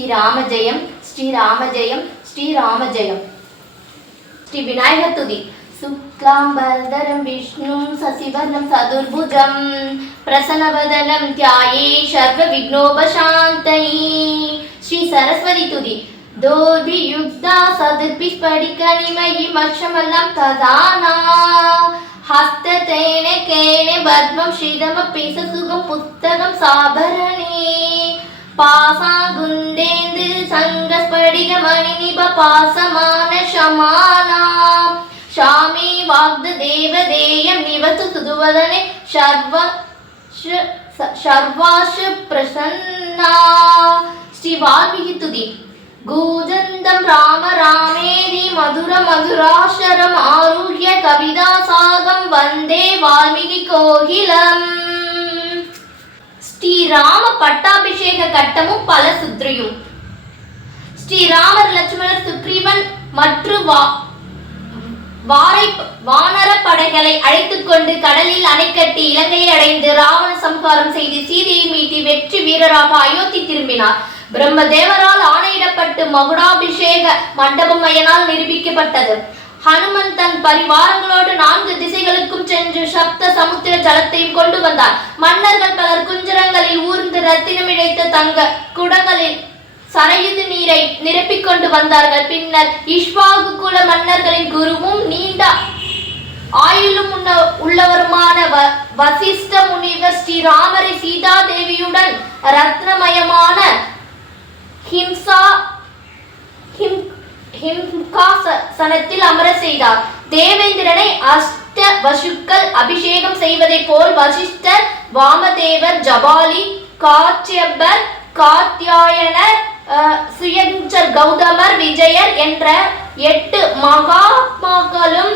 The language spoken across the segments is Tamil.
ஸ்ரீராமஜெயம் ஸ்ரீராமஜெயம் ஸ்ரீராமஜெயம். ஸ்ரீ விநாயகர் துதி. சுக்லாம்பரதரம் விஷ்ணு சசிவர்ணம் சதுர்புஜம். பிரசன்னவதனம் தியாயே சர்வ விக்னோபசாந்தை ஸ்ரீ சரஸ்வதி துதி. தோர்பியுக்தா சதுர்பிஸ்படிகணிமயி மக்ஷமல்லம் ததானா. ஹஸ்ததேன கேன பத்மம் பாசாகுந்தேந்து சங்கஸ்படிக மணிநிப பாசமான ஷமானாம் ஷாமி வாக்த தேவதேயம் நிவத்து சுதுவதனே சர்வ ஷ- சர்வாஷு பிரசன்னா. ஸ்ரீ வால்மீகி துதி. கூஜந்தம் ராம ராமேதி மதுர மதுராஷரம் ஆருஹ்ய கவிதா சாகம் வந்தே வால்மீகி கோகிலம். ஸ்ரீராம பட்டாபிஷேக கட்டமும் பல சுத்ரியும் ஸ்ரீராமர் லட்சுமணர் சுக்ரீவன் மற்றும் வா வாரை வானர படைகளை அழைத்துக் கொண்டு கடலில் அணைக்கட்டி இலங்கையை அடைந்து ராவண சம்ஹாரம் செய்து சீதையை மீட்டி வெற்றி வீரராக அயோத்தி திரும்பினார். பிரம்மதேவரால் ஆணையிடப்பட்டு மகுடாபிஷேக மண்டபம் அயனால் நிரூபிக்கப்பட்டது. ஹனுமன் தன் பரிவாரங்களோடு நான்கு திசைகளுக்கும் சென்று சப்த சமுத்திர ஜலத்தையும் கொண்டு வந்தார். மன்னர்கள் பலர் குஞ்சரங்களில் ஊர்ந்து ரத்தினமிழைத்த தங்க குடங்களில் சரையுது நீரை நிரப்பிக் கொண்டு வந்தார்கள். பின்னர் இஷ்வாகு குல மன்னர்களின் குருவும் நீண்ட ஆயுளும் உண்ண உள்ளவருமான வ- வசிஷ்ட முனிவர் ஸ்ரீராமரை சீதா தேவியுடன் ரத்னமயமான ஹிம்சா ஹிம் ஹிம்காசனத்தில் அமர செய்தார். தேவேந்திரனை அஷ்ட வசுக்கள் அபிஷேகம் செய்வதைப் போல் வசிஷ்டர் வாமதேவர் ஜபாலி காச்சியப்பர் காத்தியாயனர் சுயஞ்சர் கௌதமர் விஜயர் என்ற எட்டு மகாத்மாக்களும்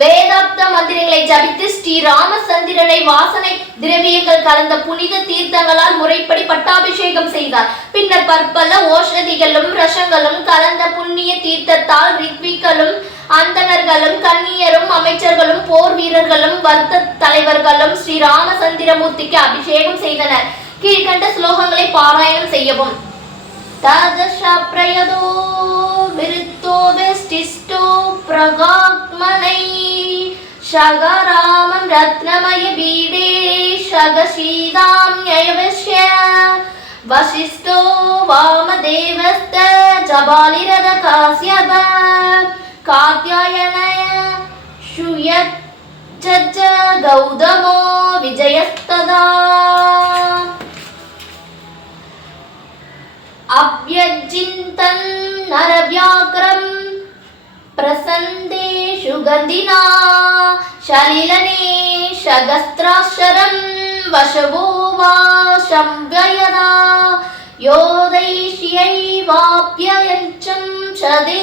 வேதாப்த மந்திரங்களை ஜபித்து ஸ்ரீ ராமச்சந்திரனை வாசனை திரவியங்கள் கலந்த புனித தீர்த்தங்களால் முறைப்படி பட்டாபிஷேகம் செய்தார். பின்னர் பற்பல ஓஷதிகளும் ரசங்களும் கலந்த புண்ணிய தீர்த்தத்தால் ரித்விகளும் அந்தணர்களும் கன்னியரும் அமைச்சர்களும் போர் வீரர்களும் வர்த்த தலைவர்களும் ஸ்ரீ ராமச்சந்திரமூர்த்திக்கு அபிஷேகம் செய்தனர். கீழ்கண்ட ஸ்லோகங்களை பாராயணம் செய்யவும். तादृशप्रयदो विरुद्धो वेष्टिष्टो प्रगात्मनै शगरामं रत्नमयबीडे शगशीदाम्ययवश्य वसिष्ठो वामदेवस्त जबालिरदकास्यव कात्यायनय श्रूयच्च गौतमो ಬಂದಿನಾ ಶಲಿಲನೇ ಶಗಸ್ತ್ರಾಕ್ಷರಂ ವಶವೋ ವಾ ಶಂಭಯನ ಯೋದೈಷ್ಯೈವಾಪ್ಯಯಂಚಂ ಚದೇ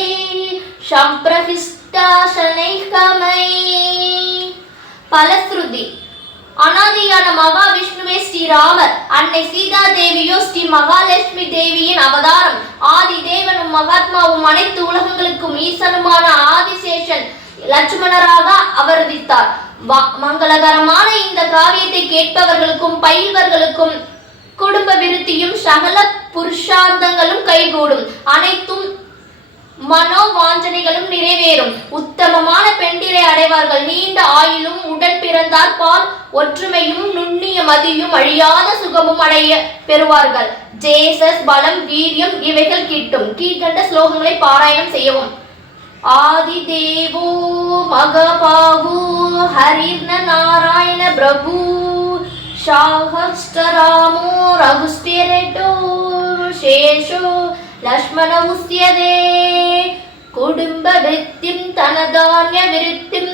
சம்பிரபிஷ்டாசனைகமை பலஸ்ருதி அனாதியான மகாவிஷ்ணுவே ஸ்ரீராமர் அன்னை சீதா தேவியோ ஸ்ரீ மகாலட்சுமி தேவியின் அவதாரம். ஆதி தேவனும் மகாத்மாவும் அனைத்து உலகங்களுக்கும் ஈசனுமான ஆதிசேஷன் லட்சுமணராக அவதரித்தார். வ- மங்களகரமான இந்த காவியத்தை கேட்பவர்களுக்கும் பயில்வர்களுக்கும் குடும்ப விருத்தியும் சகல புருஷார்த்தங்களும் கைகூடும். அனைத்தும் மனோ வாஞ்சனைகளும் நிறைவேறும். உத்தமமான பெண்டிரை அடைவார்கள். நீண்ட ஆயுளும் உடன் பிறந்தார். பால் ஒற்றுமையும் நுண்ணிய மதியும் அழியாத சுகமும் அடைய பெறுவார்கள். ஜேசஸ் பலம் வீரியம் இவைகள் கிட்டும். கீழ்கண்ட ஸ்லோகங்களை பாராயணம் செய்யவும். आदिदेवो मगपावो हरिर्न नारायण प्रभु शाहस्तरामो रघुस्तिरेटो शेषो लक्ष्मण उस्यते कुटुम्बभित्तिं तनधान्यविरुत्तिं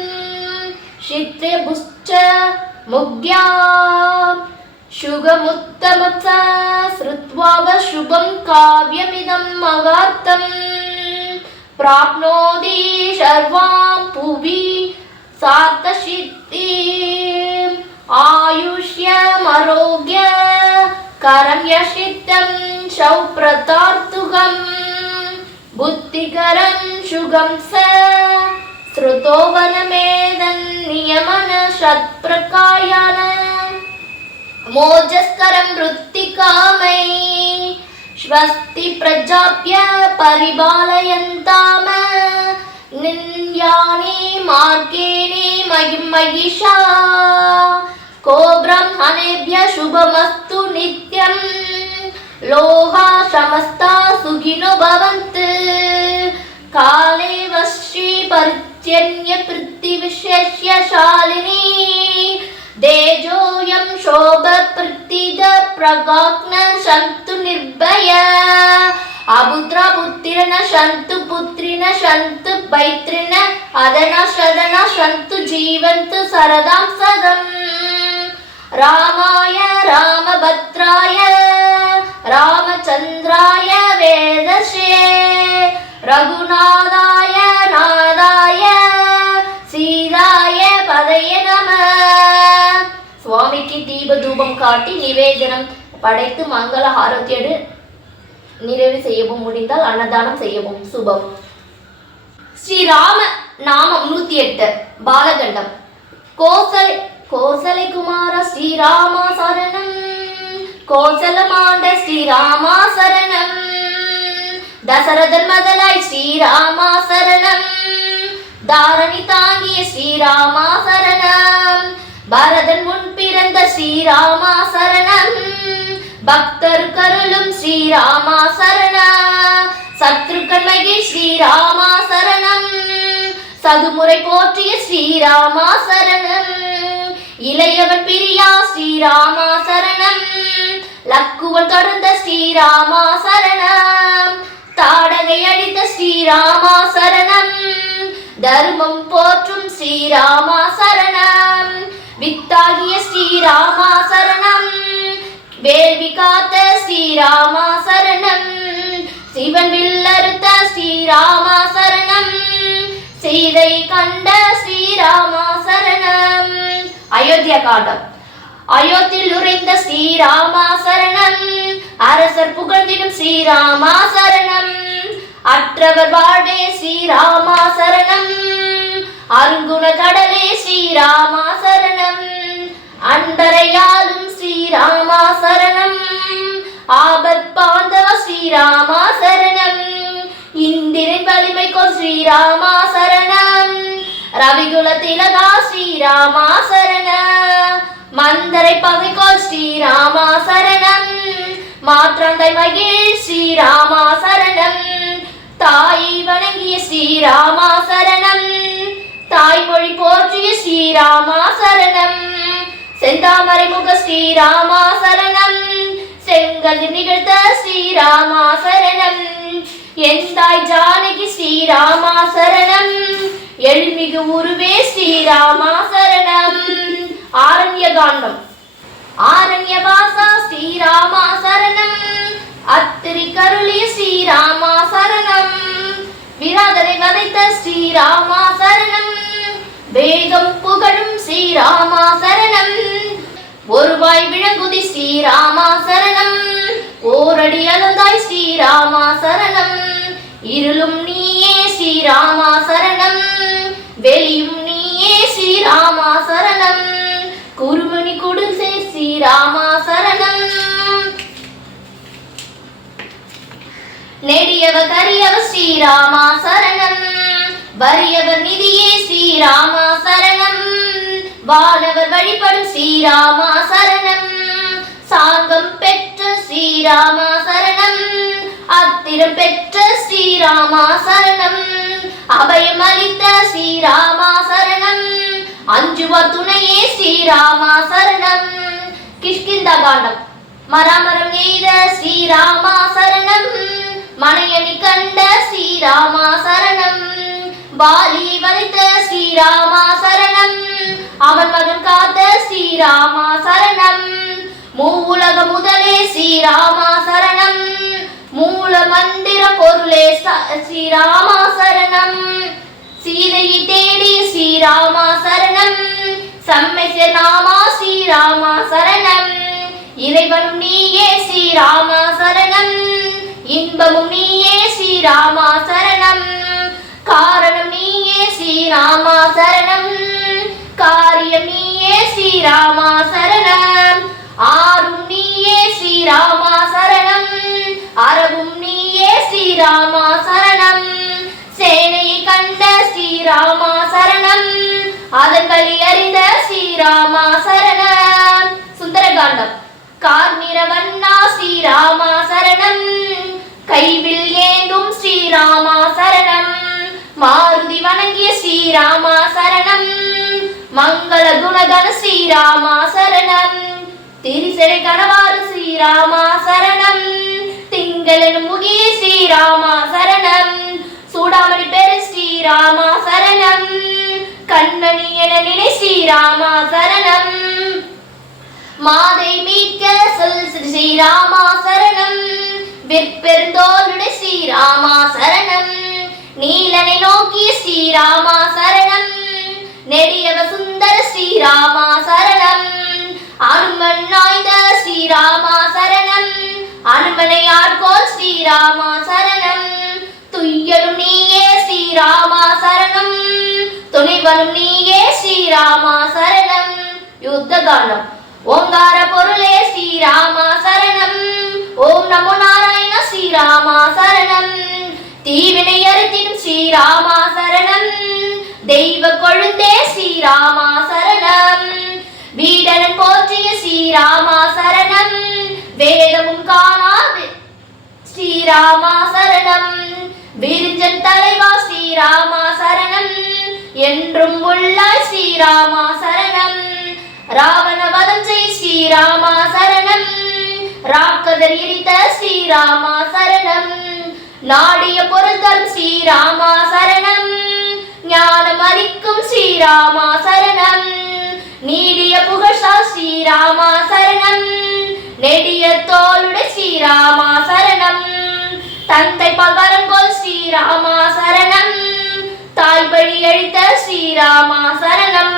शित्रिपुश्च मुग्या शुगमुत्तमत्स श्रुत्वा शुभं काव्यमिदं मवार्तम् प्राप्नोति सर्वां भुवि सार्थसिद्धिम् आयुष्यमरोग्य करं यशितं शौप्रतार्तुकम् बुद्धिकरं शुगं स श्रुतो वनमेदन् नियमन षट्प्रकायन मोजस्करं वृत्तिकामै स्वस्ति प्रजाप्य परिपालयन्ताम निन्यानि मार्गेणि मयि महिषा को ब्रह्मणेभ्य शुभमस्तु नित्यम् लोहा समस्ता सुखिनो भवन्तु काले वश्री परित्यन्य पृथ्वीविशेष्य शालिनी तेजोऽयं शोभप्रतिद ಶಂತು ಪುತ್ರಿನ ಶಂತು ಪೈತ್ರಿನ ಅದನ ಶದನ ಶಂತು ಜೀವಂತು ಸರದಾಂ ಸದಂ ರಾಮಾಯ ರಾಮಭದ್ರಾಯ ರಾಮಚಂದ್ರಾಯ ವೇದಶೇ ರಘುನಾಥಾಯ ನಾದಾಯ ಸೀರಾಯ ಪದಯ ನಮ சுவாமிக்கு தீப தூபம் காட்டி நிவேதனம் படைத்து மங்கள ஆரத்தியடு நிறைவு செய்யவும் முடிந்தால் அன்னதானம் செய்யவும். சுபம். ஸ்ரீராம நாமம் நூத்தி எட்டு. பாலகண்டம். கோசல் கோசலை குமார ஸ்ரீராமா சரணம். கோசலமாண்ட ஸ்ரீராமா சரணம். தசரதன் மதலாய் ஸ்ரீராமா சரணம். தாரணி தாங்கிய ஸ்ரீராமா சரணம். பரதன் முன் பிறந்த ஸ்ரீராமா சரணம். பக்தர் கருளும் ஸ்ரீராமா சரணம் சத்ருக்கன் மகி ஸ்ரீராமா சரணம். சதுமுறை போற்றிய ஸ்ரீராமா சரணம். இளையவன் பிரியா ஸ்ரீராமா சரணம். லக்குவன் தொடர்ந்த ஸ்ரீராமா சரணம். தாடகை அடித்த ஸ்ரீராமா சரணம். தர்மம் போற்றும் ஸ்ரீராமா சரணம். வித்தாகிய ஸ்ரீராமா சரணம். வேள்வி காத்த ஸ்ரீராமா சரணம். சிவன் வில்லறுத்த ஸ்ரீராமா சரணம். சீதை கண்ட ஸ்ரீராமா சரணம். அயோத்தியா காண்டம் அயோத்தியில் உறைந்த ஸ்ரீராமா சரணம். அரசர் புகழ்ந்திடும் ஸ்ரீராமா சரணம். அற்றவர் வாழ்வே ஸ்ரீராமா சரணம். அருங்குண கடலே ஸ்ரீராமா சரணம். அன்பரையாலும் ஸ்ரீராமா சரணம். ஆபத் பாந்தவ ஸ்ரீராமா சரணம். இந்திரன் வலிமைக்கோ ஸ்ரீராமா சரணம். ரவிகுல திலகா ஸ்ரீராமா சரணம் மந்தரை பகைக்கோள் ஸ்ரீராமா சரணம். மாற்றாந்தை மகேஷ் ஸ்ரீராமா சரணம். தாயை வணங்கிய ஸ்ரீராமா சரணம். தாய்மொழி போற்றிய ஸ்ரீராமா சரணம். செந்தாமரைமுக ஸ்ரீராமா சரணம் செங்கல் நிகழ்த்த ஸ்ரீராமா சரணம் எந்தாய் ஜானகி ஸ்ரீராமா சரணம் எழில்மிகு உருவே ஸ்ரீராமா சரணம் ஆரண்ய காண்டம் ஆரண்யவாசா ஸ்ரீராமா சரணம் அத்திரி கருளி ஸ்ரீராமா சரணம் விராதரை வதைத்த ஸ்ரீராமா சரணம் வேகம் புகழும் ஸ்ரீராமா சரணம் ஒருவாய் விளங்குதி ஸ்ரீராமா சரணம். ஓரடி அளந்தாய் ஸ்ரீராமா சரணம். இருளும் நீயே ஸ்ரீராமா சரணம். வெளியும் நீயே ஸ்ரீராமா சரணம். குருமணி குடிசை ஸ்ரீராமா சரணம். நெடியவ கரியவ ஸ்ரீராமா சரணம். வறியவர் நிதியே ஸ்ரீராமா சரணம். வானவர் வழிபடும் ஸ்ரீராமா சரணம். சாங்கம் பெற்ற ஸ்ரீராமா சரணம். அத்திரம் பெற்ற ஸ்ரீராமா சரணம். அபயம் அளித்த ஸ்ரீராமா சரணம். அஞ்சுவா துணையே ஸ்ரீராமா சரணம். கிஷ்கிந்தா காண்டம் மராமரம் எய்த ஸ்ரீராமா சரணம். மனையணி கண்ட ஸ்ரீராமா சரணம். பாலி வலித்த ஸ்ரீராமா சரணம். அவன் மகன் காத்த ஸ்ரீராமா சரணம். மூவுலக முதலே ஸ்ரீராமா சரணம். மூல மந்திர பொருளே ஸ்ரீராமா சரணம். சீதையை தேடி ஸ்ரீராமா சரணம். சம்மை நாமா ஸ்ரீராமா சரணம். இறைவனும் நீயே ஸ்ரீராமா சரணம். இன்பமும் நீயே ஸ்ரீராமா சரணம். ஸ்ரீராமா சரணம் காரியம் நீயே ஸ்ரீராமா சரணம் ஆறும் நீயே ஸ்ரீராமா சரணம் அறவும் நீயே ஸ்ரீராமா சரணம் சேனை கண்ட ஸ்ரீராமா சரணம் அதன் வழி அறிந்த ஸ்ரீராமா சரணம் சுந்தரகாண்டம். கார்மிரவண்ணா ஸ்ரீராமா சரணம் கைவில் ஏந்தும் ஸ்ரீராமா சரணம் மா வணங்கிய ஸ்ரீராமா சரணம் மங்கள குணகன ஸ்ரீராமா சரணம் திரிசடை கணவாறு ஸ்ரீராமா சரணம் திங்களன் முகிய ஸ்ரீராமா சரணம் சூடாமணி பேரு ஸ்ரீராமா சரணம் கண்மணி என நினை ஸ்ரீராமா சரணம் மாதை மீட்க சொல் ஸ்ரீராமா சரணம் ஸ்ரீராமா சரணம் நெடியவ சுந்தர ஸ்ரீராமா சரணம் அனுமன் ஆய்ந்த ஸ்ரீராமா சரணம் அனுமனை ஆட்கோல் ஸ்ரீராமா சரணம் துய்யலும் நீயே ஸ்ரீராமா சரணம் துணிவனும் நீயே ஸ்ரீராமா சரணம் யுத்த காண்டம் ஓங்கார பொருளே ஸ்ரீராமா சரணம் ஓம் நமோ நாராயண ஸ்ரீராமா சரணம் தீவினை அறுத்திடும் ஸ்ரீராமா சரணம் தெய்வ கொழுந்தே ஸ்ரீராமா சரணம். வீடன் போற்றிய ஸ்ரீராமா சரணம். வேதமும் காணாது ஸ்ரீராமா சரணம். விரிஞ்சன் தலைவா ஸ்ரீராமா சரணம். என்றும் உள்ளாய் ஸ்ரீராமா சரணம். ராவண வதம் செய் ஸ்ரீராமா சரணம். ராக்கதர் எரித்த ஸ்ரீராமா சரணம். நாடிய பொருள் தரும் ஸ்ரீராமா சரணம். ஞானம் அளிக்கும் ஸ்ரீராமா சரணம் நீடிய புகழ்சா ஸ்ரீராமா சரணம் நெடிய தோளுடைய ஸ்ரீராமா சரணம் தந்தை பல்வரங்கோல் ஸ்ரீராமா சரணம் தாய் வழி அழித்த ஸ்ரீராமா சரணம்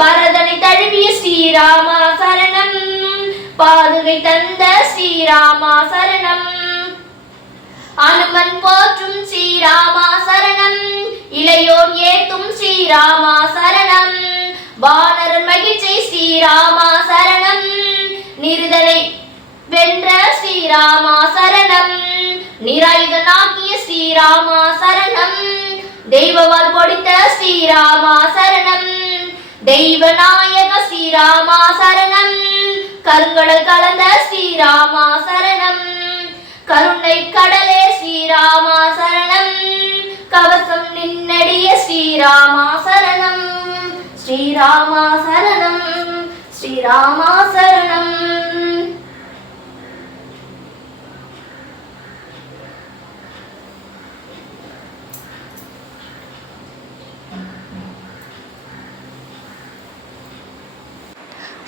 பரதனை தழுவிய ஸ்ரீராமா சரணம் பாதுகை தந்த ஸ்ரீராமா சரணம் அனுமன் போற்றும் ஸ்ரீராமா ஏத்தும் ஸ்ரீராமா சரணம். வானரன் மகிழ்ச்சி ஸ்ரீராமா சரணம். நிருதனை வென்ற ஸ்ரீராமா சரணம். நிராயுதனாக்கிய ஸ்ரீராமா சரணம். தெய்வவால் பொடித்த ஸ்ரீராமா சரணம். தெய்வநாயக ஸ்ரீராமா சரணம். கருங்கடல் கலந்த ஸ்ரீராமா சரணம். கருணை கடலே ஸ்ரீராமா சரணம். கவசம் நின்னடிய ஸ்ரீராமா சரணம் ஸ்ரீராமா சரணம் ஸ்ரீராமா சரணம்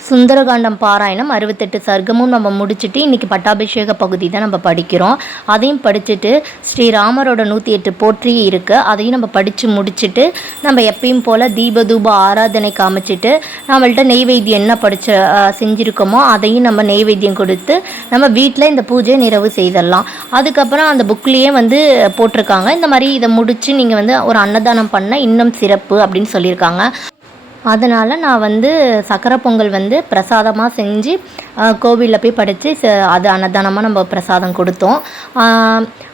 சுந்தரகாண்டம் பாராயணம் அறுபத்தெட்டு சர்க்கமும் நம்ம முடிச்சுட்டு இன்றைக்கி பட்டாபிஷேக பகுதி தான் நம்ம படிக்கிறோம். அதையும் படிச்சுட்டு ஸ்ரீராமரோட நூற்றி எட்டு போற்றி இருக்குது அதையும் நம்ம படித்து முடிச்சுட்டு நம்ம எப்பயும் போல் தீபதூப ஆராதனை காமிச்சிட்டு நம்மள்ட்ட நெய்வேத்தியம் என்ன படிச்ச செஞ்சுருக்கோமோ அதையும் நம்ம நெய்வேத்தியம் கொடுத்து நம்ம வீட்டில் இந்த பூஜையை நிறைவு செய்திடலாம் அதுக்கப்புறம் அந்த புக்லேயே வந்து போட்டிருக்காங்க. இந்த மாதிரி இதை முடித்து நீங்கள் வந்து ஒரு அன்னதானம் பண்ண இன்னும் சிறப்பு அப்படின்னு சொல்லியிருக்காங்க. அதனால் நான் வந்து சக்கரை பொங்கல் வந்து பிரசாதமாக செஞ்சு கோவிலில் போய் படித்து அது அன்னதானமாக நம்ம பிரசாதம் கொடுத்தோம்.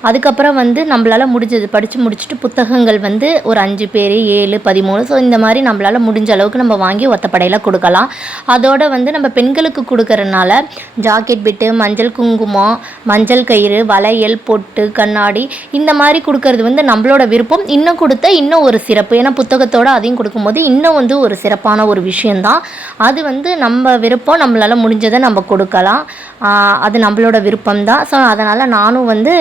அதுக்கப்புறம் வந்து நம்மளால் முடிஞ்சது படித்து முடிச்சுட்டு புத்தகங்கள் வந்து ஒரு அஞ்சு பேர் ஏழு பதிமூணு ஸோ இந்த மாதிரி நம்மளால் முடிஞ்ச அளவுக்கு நம்ம வாங்கி ஒத்தப்படையில் கொடுக்கலாம். அதோடு வந்து நம்ம பெண்களுக்கு கொடுக்கறனால ஜாக்கெட் பிட்டு மஞ்சள் குங்குமம் மஞ்சள் கயிறு வளையல் பொட்டு கண்ணாடி இந்த மாதிரி கொடுக்கறது வந்து நம்மளோட விருப்பம். இன்னும் கொடுத்த இன்னும் ஒரு சிறப்பு. ஏன்னா புத்தகத்தோட அதையும் கொடுக்கும்போது இன்னும் வந்து ஒரு சிறப்பான ஒரு விஷயந்தான் அது வந்து நம்ம விருப்பம் நம்மளால் முடிஞ்சதை நம்ம கொடுக்கலாம். அது நம்மளோட விருப்பம் தான் ஸோ அதனால் நானும் வந்து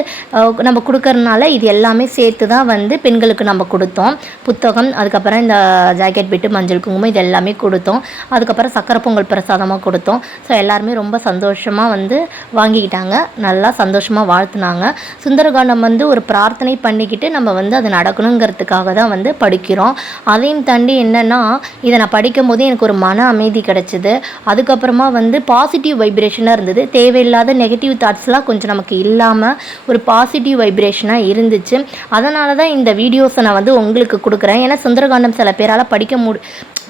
நம்ம கொடுக்கறனால இது எல்லாமே சேர்த்து தான் வந்து பெண்களுக்கு நம்ம கொடுத்தோம். புத்தகம் அதுக்கப்புறம் இந்த ஜாக்கெட் பிட்டு மஞ்சள் குங்குமம் இது எல்லாமே கொடுத்தோம். அதுக்கப்புறம் சக்கரை பொங்கல் பிரசாதமாக கொடுத்தோம். ஸோ எல்லாருமே ரொம்ப சந்தோஷமாக வந்து வாங்கிக்கிட்டாங்க. நல்லா சந்தோஷமாக வாழ்த்துனாங்க. சுந்தரகாண்டம் வந்து ஒரு பிரார்த்தனை பண்ணிக்கிட்டு நம்ம வந்து அது நடக்கணுங்கிறதுக்காக தான் வந்து படிக்கிறோம். அதையும் தாண்டி என்னென்னா இதை நான் படிக்கும் போது எனக்கு ஒரு மன அமைதி கிடச்சிது. அதுக்கப்புறமா வந்து பாசிட்டிவ் வைப்ரேஷனாக இருந்தது. தேவையில்லாத நெகட்டிவ் தாட்ஸ்லாம் கொஞ்சம் நமக்கு இல்லாமல் ஒரு பாசிட்டிவ் வைப்ரேஷனாக இருந்துச்சு. அதனால தான் இந்த வீடியோஸை நான் வந்து உங்களுக்கு கொடுக்குறேன். ஏன்னா சுந்தரகாண்டம் சில பேரால் படிக்க முடி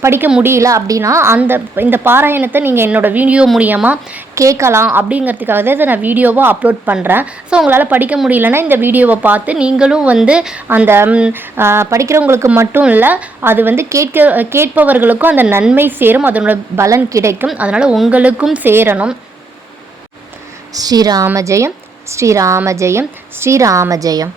படிக்க முடியல அப்படின்னா அந்த இந்த பாராயணத்தை நீங்கள் என்னோட வீடியோ மூலியமாக கேட்கலாம் அப்படிங்கிறதுக்காக தான் இதை நான் வீடியோவாக அப்லோட் பண்ணுறேன் ஸோ உங்களால் படிக்க முடியலன்னா இந்த வீடியோவை பார்த்து நீங்களும் வந்து அந்த படிக்கிறவங்களுக்கு மட்டும் இல்லை அது வந்து கேட்க கேட்பவர்களுக்கும் அந்த நன்மை சேரும் அதனோட பலன் கிடைக்கும். அதனால் உங்களுக்கும் சேரணும். ஸ்ரீராம ஜெயம் ஸ்ரீராம ஜெயம் ஸ்ரீராம ஜெயம்.